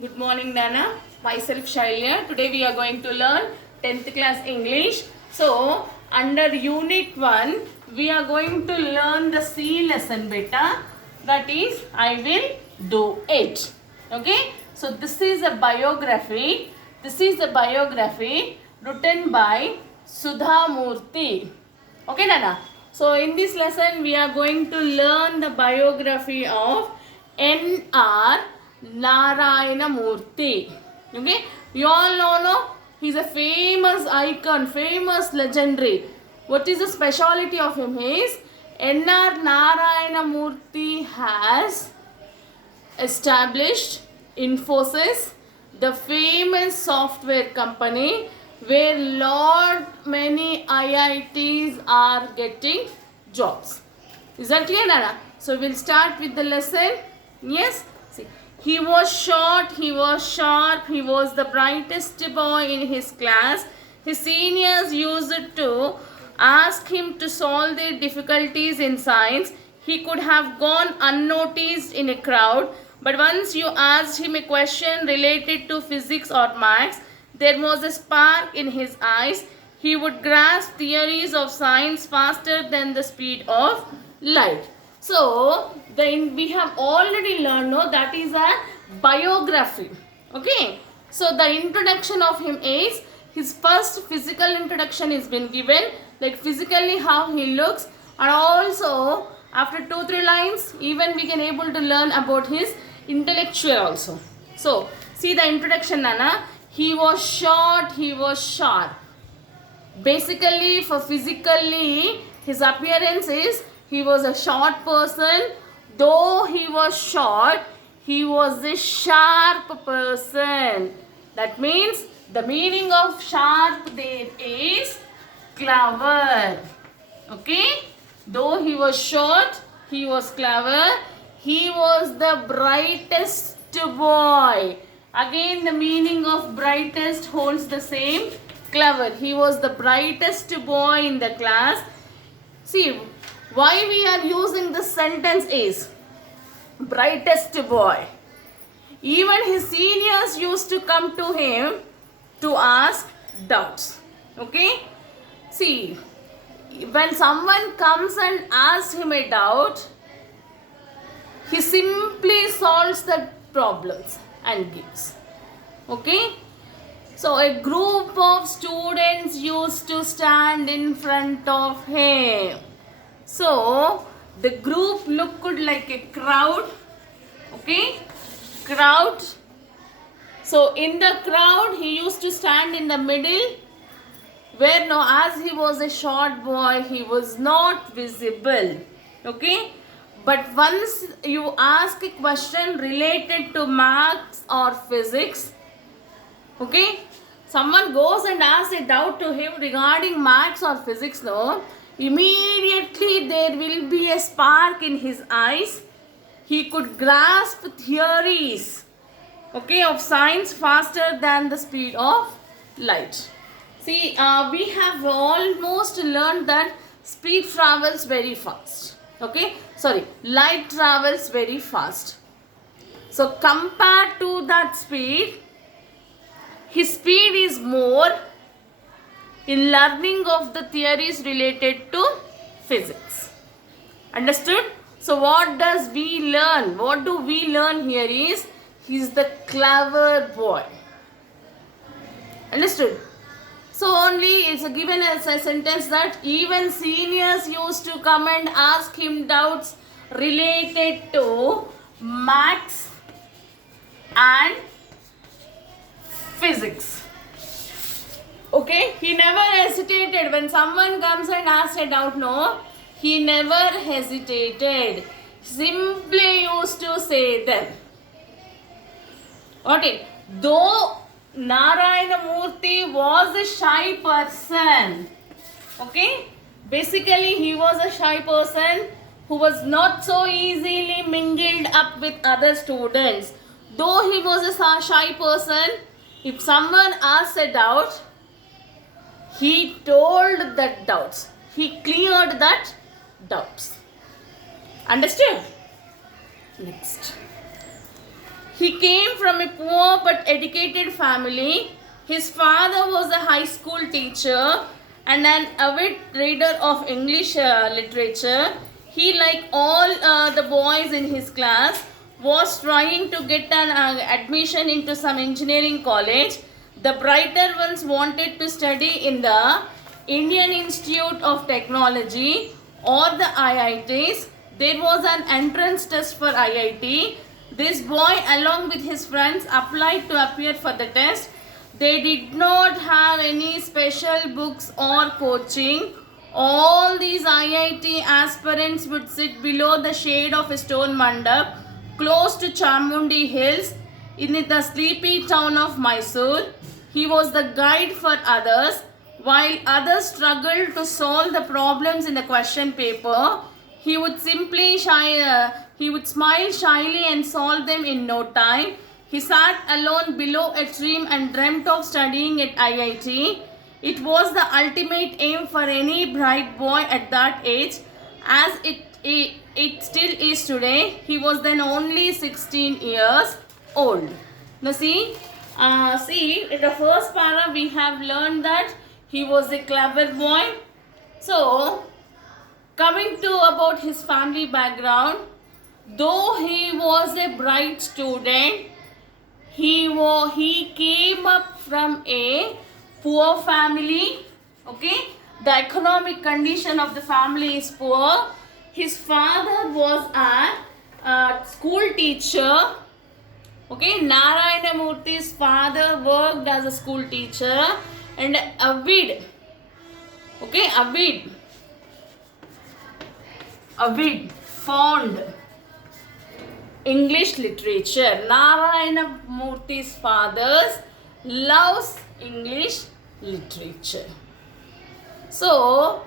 Good morning, Nana. Myself Shailya. Today we are going to learn 10th class English. So, under Unit 1, we are going to learn the C lesson beta. That is, I will do it. Okay? So, this is a biography. This is a biography written by Sudha Murthy. Okay, Nana? So, in this lesson, we are going to learn the biography of N.R. Narayana Murthy. Okay, you all know, no? He's a famous icon, famous legendary. What is the speciality of him is N.R. Narayana Murthy has established Infosys, the famous software company where lot many IITs are getting jobs. Is that clear, Nana? So we'll start with the lesson. Yes. See, he was short, he was sharp, he was the brightest boy in his class. His seniors used to ask him to solve their difficulties in science. He could have gone unnoticed in a crowd, but once you asked him a question related to physics or maths, there was a spark in his eyes. He would grasp theories of science faster than the speed of light. So, we have already learned, no, that is a biography. Okay. So, the introduction of him is, his first physical introduction is been given, like physically how he looks, and also after 2-3 lines, even we can able to learn about his intellectual also. So, see the introduction, Nana. He was short, he was sharp. Basically, for physically, his appearance is, he was a short person. Though he was short, he was a sharp person. That means the meaning of sharp there is clever. Okay? Though he was short, he was clever. He was the brightest boy. Again, the meaning of brightest holds the same. Clever. He was the brightest boy in the class. See, why we are using this sentence is brightest boy. Even his seniors used to come to him to ask doubts. Okay? See, when someone comes and asks him a doubt, he simply solves the problems and gives. Okay? So, a group of students used to stand in front of him. So, the group looked like a crowd. Okay? Crowd. So, in the crowd, he used to stand in the middle, where no, as he was a short boy, he was not visible. Okay? But once you ask a question related to maths or physics, okay, someone goes and asks a doubt to him regarding maths or physics, no, immediately there will be a spark in his eyes. He could grasp theories, okay, of science faster than the speed of light. See, we have almost learned that speed travels very fast. Okay, sorry, light travels very fast. So, compared to that speed, his speed is more in learning of the theories related to physics. Understood? So, what does we learn? What do we learn here is, he is the clever boy. Understood? So, only it's given as a sentence that even seniors used to come and ask him doubts related to maths and physics. Okay, he never hesitated when someone comes and asks a doubt. No, he never hesitated. Simply used to say them. Okay, though Narayana Murthy was a shy person. Okay, basically he was a shy person who was not so easily mingled up with other students. Though he was a shy person, if someone asks a doubt, he told that doubts. He cleared that doubts. Understood? Next. He came from a poor but educated family. His father was a high school teacher and an avid reader of English literature. He, like all the boys in his class, was trying to get an admission into some engineering college. The brighter ones wanted to study in the Indian Institute of Technology or the IITs. There was an entrance test for IIT. This boy along with his friends applied to appear for the test. They did not have any special books or coaching. All these IIT aspirants would sit below the shade of a stone mandap close to Chamundi Hills in the sleepy town of Mysore. He was the guide for others. While others struggled to solve the problems in the question paper, he would smile shyly and solve them in no time. He sat alone below a tree and dreamt of studying at IIT. It was the ultimate aim for any bright boy at that age, as it still is today. He was then only 16 years old. Now see in the first para we have learned that he was a clever boy. So coming to about his family background, though he was a bright student, he came up from a poor family. Okay, the economic condition of the family is poor. His father was a school teacher. Okay, Narayana Murthy's father worked as a school teacher and avid fond English literature. Narayana Murthy's father loves English literature. So,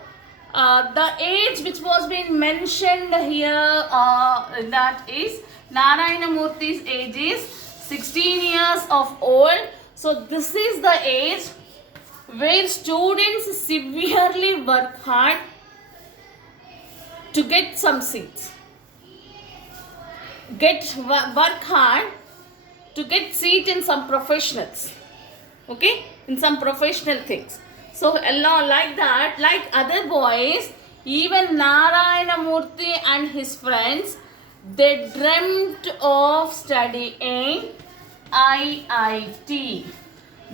the age which was being mentioned here, that is Narayana Murthy's age is 16 years of old. So, this is the age where students severely work hard to get some seats. Work hard to get seat in some professionals. Okay, in some professional things. So like that, like other boys, even Narayana Murthy and his friends, they dreamt of studying IIT.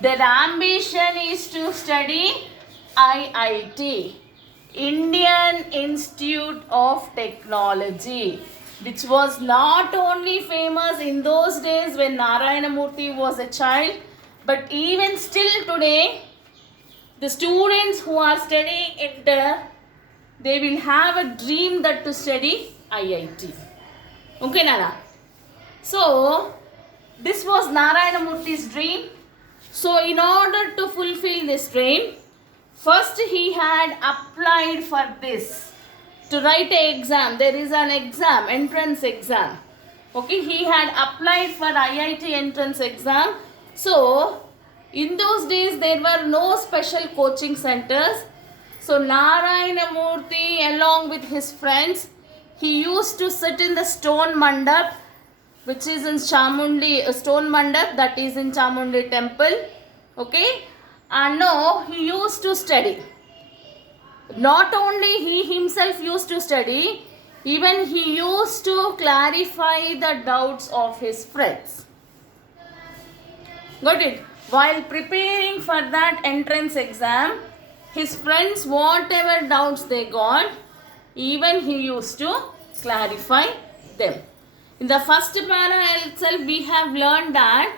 Their ambition is to study IIT, Indian Institute of Technology, which was not only famous in those days when Narayana Murthy was a child, but even still today, the students who are studying Inter, they will have a dream that to study IIT. Okay, Nana? So, this was Narayana Murthy's dream. So, in order to fulfill this dream, first he had applied for this. To write an exam, there is an exam, entrance exam. Okay, he had applied for IIT entrance exam. So, in those days, there were no special coaching centers. So, Narayana Murthy, along with his friends, he used to sit in the stone mandap, which is in Chamundi, stone mandap that is in Chamundi temple. Okay, and now he used to study. Not only he himself used to study, even he used to clarify the doubts of his friends. Got it? While preparing for that entrance exam, his friends, whatever doubts they got, even he used to clarify them. In the first para itself, we have learned that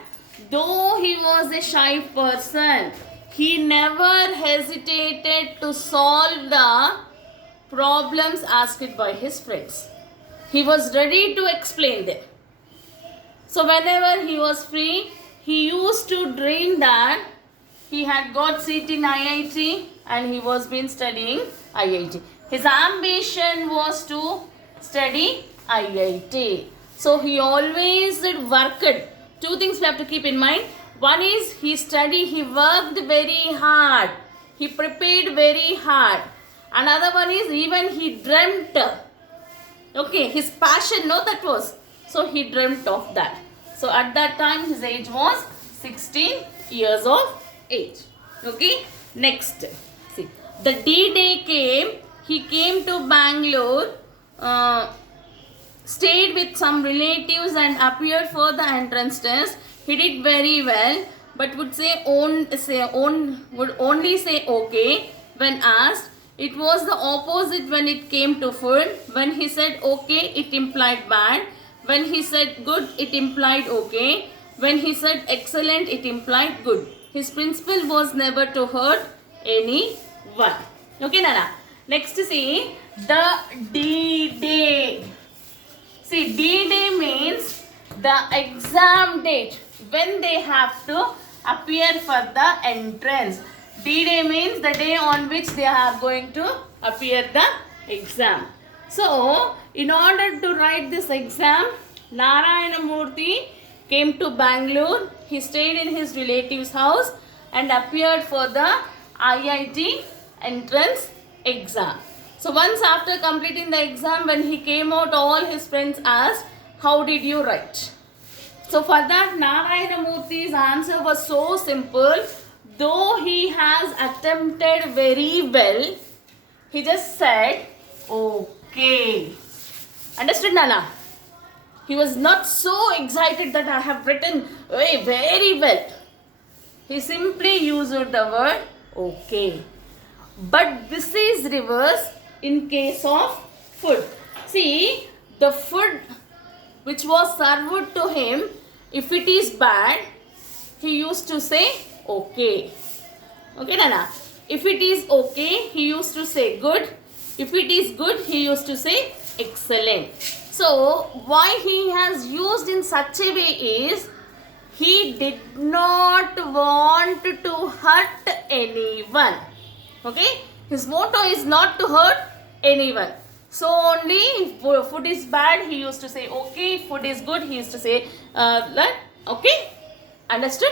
though he was a shy person, he never hesitated to solve the problems asked by his friends. He was ready to explain them. So whenever he was free, he used to dream that he had got seat in IIT and he was been studying IIT. His ambition was to study IIT. So he always worked. Two things we have to keep in mind. One is he worked very hard. He prepared very hard. Another one is even he dreamt. Okay, his passion, no, that was. So he dreamt of that. So So at that time his age was 16 years of age. Okay, next. See, the D-Day came. He came to Bangalore, stayed with some relatives and appeared for the entrance test. He did very well, but would only say okay when asked. It was the opposite when it came to food. When he said okay, it implied bad. When he said good, it implied okay. When he said excellent, it implied good. His principle was never to hurt anyone. Okay, Nana. Next, see the D-Day. See, D-Day means the exam date when they have to appear for the entrance. D-Day means the day on which they are going to appear the exam. So, in order to write this exam, Narayana Murthy came to Bangalore. He stayed in his relative's house and appeared for the IIT entrance exam. So once after completing the exam, when he came out, all his friends asked, how did you write? So for that, Narayana Murthy's answer was so simple. Though he has attempted very well, he just said, okay. Understood, Nana? He was not so excited that I have written very well. He simply used the word okay. But this is reverse in case of food. See, the food which was served to him, if it is bad, he used to say okay. Okay, Nana? If it is okay, he used to say good. If it is good, he used to say excellent. So, why he has used in such a way is, he did not want to hurt anyone. Okay? His motto is not to hurt anyone. So, only if food is bad, he used to say okay. If food is good, he used to say okay. Understood?